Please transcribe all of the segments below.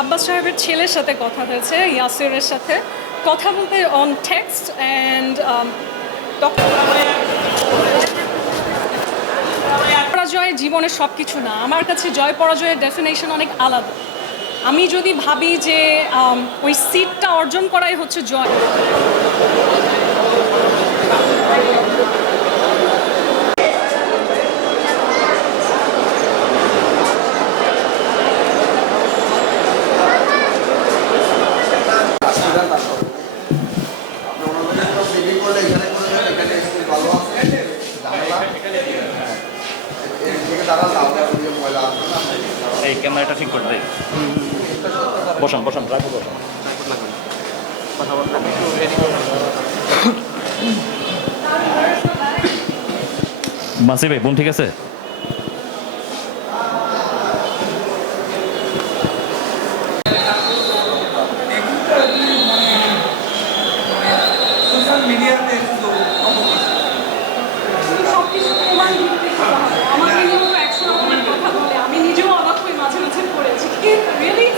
আব্বাস সাহেবের ছেলের সাথে কথা হয়েছে, ইয়াসিরের সাথে কথা বলতে অন টেক্সট অ্যান্ড পরাজয় জীবনের সব কিছু না। আমার কাছে জয় পরাজয়ের ডেফিনেশন অনেক আলাদা। আমি যদি ভাবি যে ওই সিটটা অর্জন করাই হচ্ছে জয়, এই ক্যামেরাটা ঠিক করে দেয়। বসান বসান রাখো বসান। মাসি ভাই বোন ঠিক আছে? সোশ্যাল মিডিয়াতে আমাকে নিয়েও তো 100 রকমের কথা বলে, আমি নিজেও অবাক হয়ে মাঝে মাঝে পড়েছি। রিয়েলি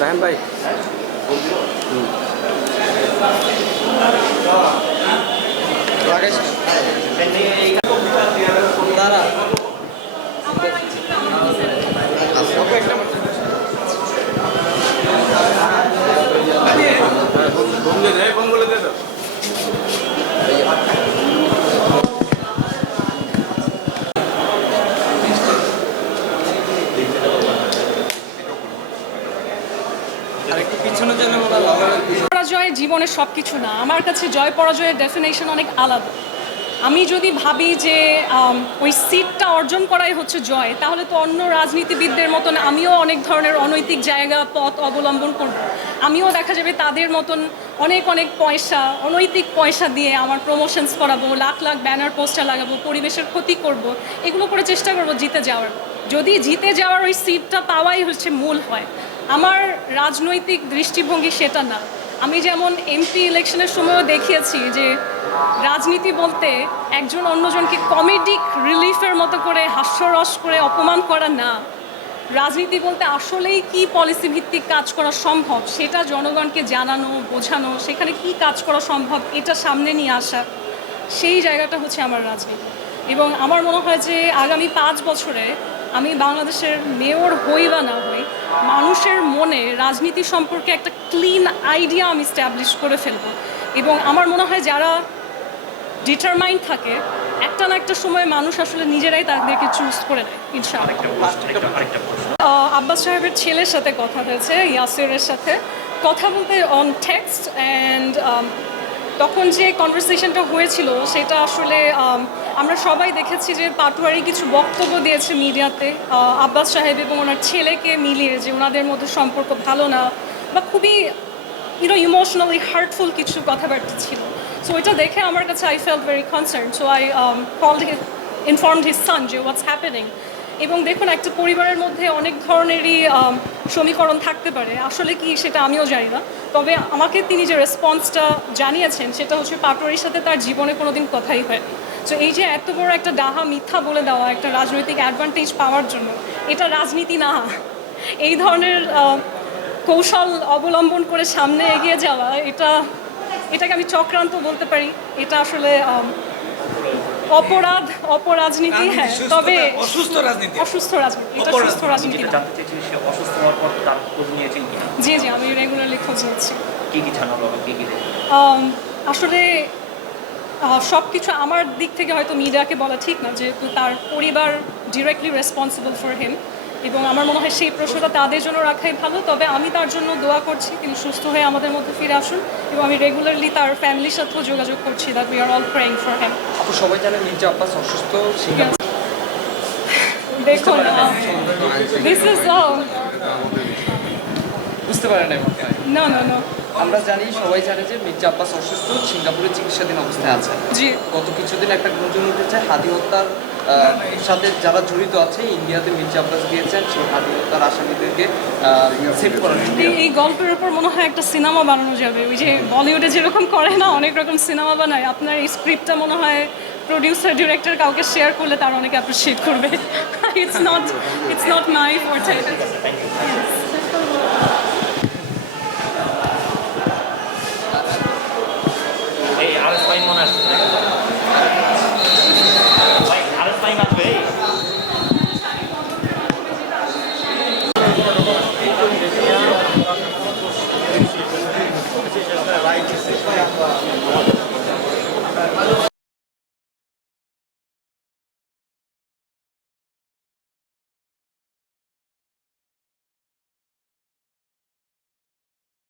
রায়হান ভাই দাঁড়া পরাজয় জীবনের সব কিছু না। আমার কাছে জয় পরাজয়ের ডেফিনেশন অনেক আলাদা। আমি যদি ভাবি যে ওই সিটটা অর্জন করাই হচ্ছে জয়, তাহলে তো অন্য রাজনীতিবিদদের মতন আমিও অনেক ধরনের অনৈতিক জায়গা পথ অবলম্বন করব। আমিও দেখা যাবে তাদের মতন অনেক অনেক পয়সা, অনৈতিক পয়সা দিয়ে আমার প্রমোশনস করাবো, লাখ লাখ ব্যানার পোস্টার লাগাবো, পরিবেশের ক্ষতি করব, এগুলো করে চেষ্টা করব জিতে যাওয়ার। যদি জিতে যাওয়ার ওই সিটটা পাওয়াই হচ্ছে মূল হয়, আমার রাজনৈতিক দৃষ্টিভঙ্গি সেটা না। আমি যেমন এমপি ইলেকশনের সময়ও দেখিয়েছি যে রাজনীতি বলতে একজন অন্যজনকে কমেডিক রিলিফের মতো করে হাস্যরস করে অপমান করা না। রাজনীতি বলতে আসলেই কি পলিসি ভিত্তিক কাজ করা সম্ভব সেটা জনগণকে জানানো, বোঝানো, সেখানে কি কাজ করা সম্ভব এটা সামনে নিয়ে আসা, সেই জায়গাটা হচ্ছে আমার রাজনীতি। এবং আমার মনে হয় যে আগামী 5 বছরে আমি বাংলাদেশের মেয়র হই বা না হই, মানুষের মনে রাজনীতি সম্পর্কে একটা ক্লিন আইডিয়া আমি স্ট্যাবলিশ করে ফেলবো। এবং আমার মনে হয় যারা ডিটারমাইন্ড থাকে, একটা না একটা সময় মানুষ আসলে নিজেরাই তাদেরকে চুজ করে নেয় ইনশাআল্লাহ। আব্বাস সাহেবের ছেলের সাথে কথা হয়েছে, ইয়াসিরের সাথে কথা বলতে অন টেক্সট অ্যান্ড তখন যে কনভারসেশনটা হয়েছিল সেটা আসলে আমরা সবাই দেখেছি যে পাটোয়ারি কিছু বক্তব্য দিয়েছে মিডিয়াতে আব্বাস সাহেব এবং ওনার ছেলেকে মিলিয়ে, যে ওনাদের মধ্যে সম্পর্ক ভালো না বা খুবই ইমোশনালি হার্টফুল কিছু কথাবার্তা ছিল। সো এটা দেখে আমার কাছে I felt very concern. So I informed his son যে হোয়াটস হ্যাপেনিং। এবং দেখুন, একটা পরিবারের মধ্যে অনেক ধরনেরই সমীকরণ থাকতে পারে, আসলে কি সেটা আমিও জানি না। তবে আমাকে তিনি যে রেসপন্সটা জানিয়েছেন সেটা হচ্ছে পাটোয়ারির সাথে তার জীবনে কোনো দিন কথাই হয়নি। তো এই যে এত বড় একটা ডাহা মিথ্যা বলে দেওয়া একটা রাজনৈতিক অ্যাডভান্টেজ পাওয়ার জন্য, এটা রাজনীতি না। এই ধরনের কৌশল অবলম্বন করে সামনে এগিয়ে যাওয়া, এটাকে আমি চক্রান্ত বলতে পারি। এটা আসলে অপরাধ, অপরাজনীতি। হ্যাঁ, তবে অসুস্থ রাজনীতি, অসুস্থ রাজনীতি, এটা সুস্থ রাজনীতি না। জানতে চাইছি সে অসুস্থ হওয়ার পর তার খোঁজ নিয়েছেন কিনা? জি জি, আমি রেগুলারলি খোঁজ নিচ্ছি। কি কি জানালো বা কি কি আসলে সব কিছু আমার দিক থেকে হয়তো মিডিয়াকে বলা ঠিক না, যেহেতু তার পরিবার ডিরেক্টলি রেসপন্সিবল ফর হিম, এবং আমার মনে হয় সেই প্রশ্নটা তাদের জন্য রাখাই ভালো। তবে আমি তার জন্য দোয়া করছি তিনি সুস্থ হয়ে আমাদের মধ্যে ফিরে আসুন, এবং আমি রেগুলারলি তার ফ্যামিলির সাথেও যোগাযোগ করছি, that we are all praying for him. আপু সবাই জানেন মির্জা আব্বাস অসুস্থ। দেখুন, দিস ইজ বুঝতে পারেন না না না, আমরা জানি, সবাই জানে যে মির্জা আব্বাস অসুস্থ, সিঙ্গাপুরে চিকিৎসাধীন অবস্থায় আছে। জি, গত কিছুদিন একটা গুঞ্জন উঠেছে হাদি হত্যার সাথে যারা জড়িত আছে ইন্ডিয়াতে মির্জা আব্বাস গিয়েছেন সেই হাদি হত্যার আসামিদেরকে সেভ করার জন্য। এই গল্পের উপর মনে হয় একটা সিনেমা বানানো যাবে। ওই যে বলিউডে যেরকম করে না, অনেক রকম সিনেমা বানায়, আপনার এই স্ক্রিপ্টটা মনে হয় প্রডিউসার ডিরেক্টর কাউকে শেয়ার করলে তারা অনেকে অ্যাপ্রিসিয়েট করবে ইটস নট মাই ফরটে